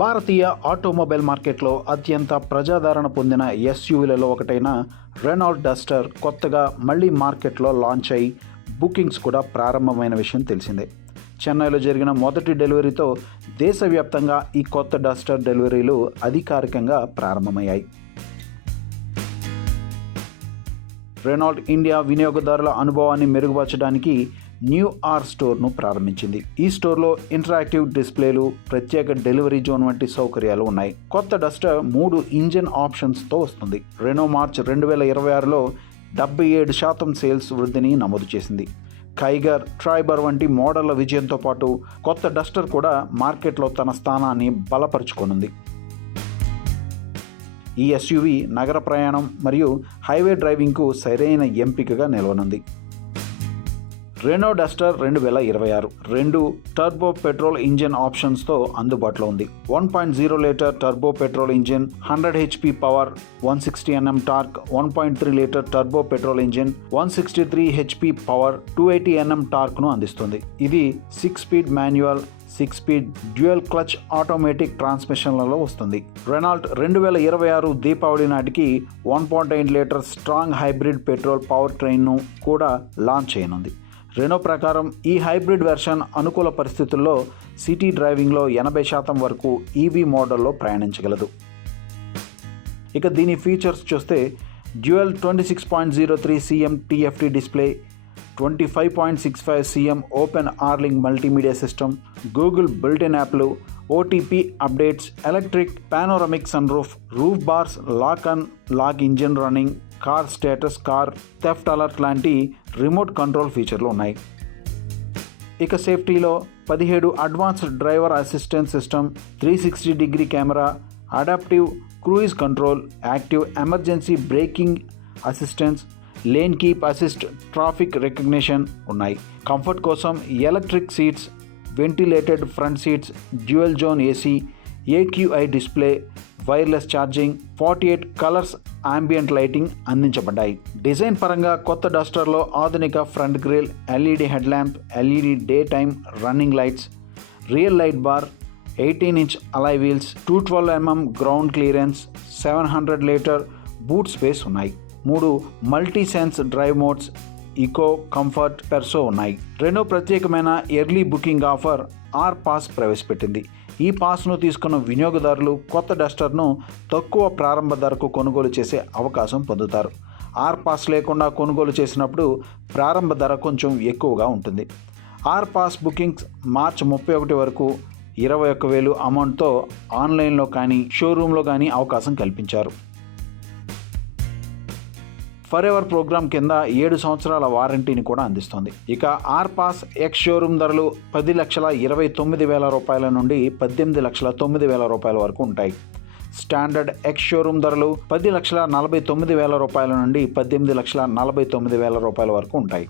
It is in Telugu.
భారతీయ ఆటోమొబైల్ మార్కెట్లో అత్యంత ప్రజాదరణ పొందిన ఎస్యూవీలలో ఒకటైన రెనాల్ట్ డస్టర్ కొత్తగా మళ్ళీ మార్కెట్లో లాంచ్ అయి బుకింగ్స్ కూడా ప్రారంభమైన విషయం తెలిసిందే. చెన్నైలో జరిగిన మొదటి డెలివరీతో దేశవ్యాప్తంగా ఈ కొత్త డస్టర్ డెలివరీలు అధికారికంగా ప్రారంభమయ్యాయి. రెనాల్ట్ ఇండియా వినియోగదారుల అనుభవాన్ని మెరుగుపరచడానికి న్యూ ఆర్ స్టోర్ను ప్రారంభించింది. ఈ స్టోర్లో ఇంటరాక్టివ్ డిస్ప్లేలు, ప్రత్యేక డెలివరీ జోన్ వంటి సౌకర్యాలు ఉన్నాయి. కొత్త డస్టర్ 3 ఇంజిన్ ఆప్షన్స్తో వస్తుంది. రెనో మార్చ్ 2026లో 77% సేల్స్ వృద్ధిని నమోదు చేసింది. కైగర్, ట్రైబర్ వంటి మోడళ్ల విజయంతో పాటు కొత్త డస్టర్ కూడా మార్కెట్లో తన స్థానాన్ని బలపరుచుకోనుంది. ఈ ఎస్యూవీ నగర ప్రయాణం మరియు హైవే డ్రైవింగ్కు సరైన ఎంపికగా నిలవనుంది. Renault Duster 2026 2 turbo petrol engine ఆప్షన్స్తో అందుబాటులో ఉంది. 1.0 litre turbo petrol engine, 100 HP power, 160 Nm torque, 1.3 litre turbo petrol engine, 163 HP power, 280 Nm టార్క్ను అందిస్తుంది. ఇది 6 speed manual, 6 speed dual clutch automatic ట్రాన్స్మిషన్లలో వస్తుంది. రెనాల్ట్ 2026 దీపావళి నాటికి 1.8 litre strong hybrid petrol power ట్రైన్ను కూడా లాంచ్ చేయనుంది. రెనో ప్రకారం ఈ హైబ్రిడ్ వెర్షన్ అనుకూల పరిస్థితుల్లో సిటీ డ్రైవింగ్లో 80% వరకు ఈవీ మోడల్లో ప్రయాణించగలదు. ఇక దీని ఫీచర్స్ చూస్తే dual 26.03 cm TFT display, 25.65 cm open R link multimedia system, Google built in యాప్లు, OTP updates, electric panoramic sunroof, roof bars, lock and lock engine running, car status, car theft alert లాంటి రిమోట్ కంట్రోల్ ఫీచర్లు ఉన్నాయి. ఇక సేఫ్టీలో 17 advanced driver assistance system, 360 degree camera, adaptive cruise control, active emergency braking assistance, lane keep assist, traffic recognition ఉన్నాయి. కంఫర్ట్ కోసం electric seats, ventilated front seats, dual zone AC, AQI display, wireless charging, 48 colours ambient lighting అందించబడ్డాయి. డిజైన్ పరంగా కొత్త డస్టర్లో ఆధునిక front grille, LED head lamp, LED day time running lights, real light bar, 18-inch alloy wheels, 212 mm ground clearance, 700 litre boot space ఉన్నాయి. 3 multi sense drive modes, eco, comfort, perso ఉన్నాయి. రెనో ప్రత్యేకమైన early booking offer R pass ప్రవేశపెట్టింది. ఈ పాస్ను తీసుకున్న వినియోగదారులు కొత్త డస్టర్ను తక్కువ ప్రారంభ ధరకు కొనుగోలు చేసే అవకాశం పొందుతారు. ఆర్ పాస్ లేకుండా కొనుగోలు చేసినప్పుడు ప్రారంభ ధర కొంచెం ఎక్కువగా ఉంటుంది. ఆర్ పాస్ బుకింగ్స్ మార్చి 31 వరకు 21,000 అమౌంట్తో ఆన్లైన్లో కానీ షోరూంలో కానీ అవకాశం కల్పించారు. ఫర్ ఎవర్ ప్రోగ్రామ్ కింద 7 సంవత్సరాల వారంటీని కూడా అందిస్తుంది. ఇక ఆర్ పాస్ ఎక్స్ షోరూమ్ ధరలు 10,29,000 రూపాయల నుండి 18,09,000 రూపాయల వరకు ఉంటాయి. స్టాండర్డ్ ఎక్స్ షోరూమ్ ధరలు 10,49,000 రూపాయల నుండి 18,49,000 రూపాయల వరకు ఉంటాయి.